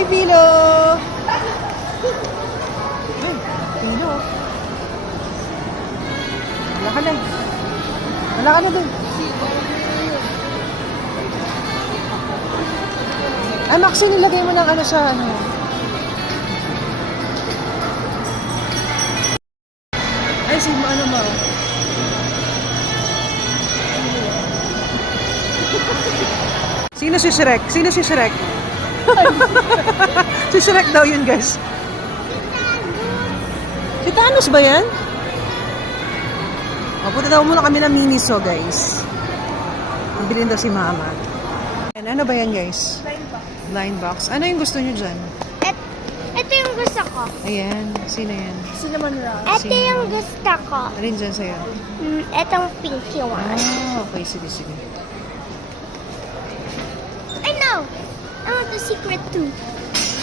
Hi, Philo! Ay, Philo. Wala ka na. Wala ka na dun. Ay, Maxi, nilagay mo ng ano sa ano. Ay, ano mo? Sino si Shrek? Sino si Shrek? Si Shrek daw yun, guys. Si Thanos ba yan? O, punta daw muna kami ng Miniso, guys. Mabilin daw si Mama. Ano ba yan, guys? Blind box. Ano yung gusto nyo dyan? Ito yung gusto ko. Ayan. Sino yan? Cinnamon roll. Ito yung gusto ko. Alin dyan sa'yo? Itong pinky one. Ah, okay. Sige, sige. I know. I want the secret too.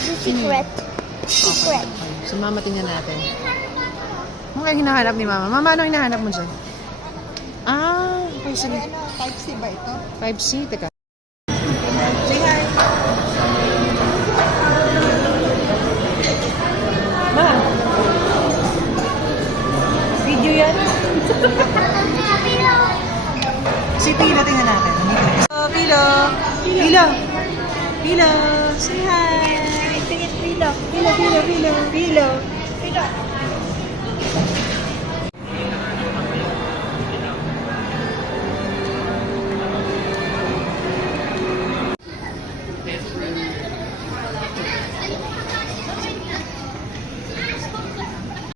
The secret. Secret. Okay. So, Mama, tingnan natin. Ano kaya hinahanap ni Mama? Mama, ano hinahanap mo dyan? Ah, okay. Sige. Ano, type C ba ito? 5C. Teka. Say hi. Ma. Video yan? Si Pilo, tingnan natin. Oh, Pilo. Pilo. Pilo. Say hi. Pilo. Pilo. Pilo. Pilo. Pilo. Pilo.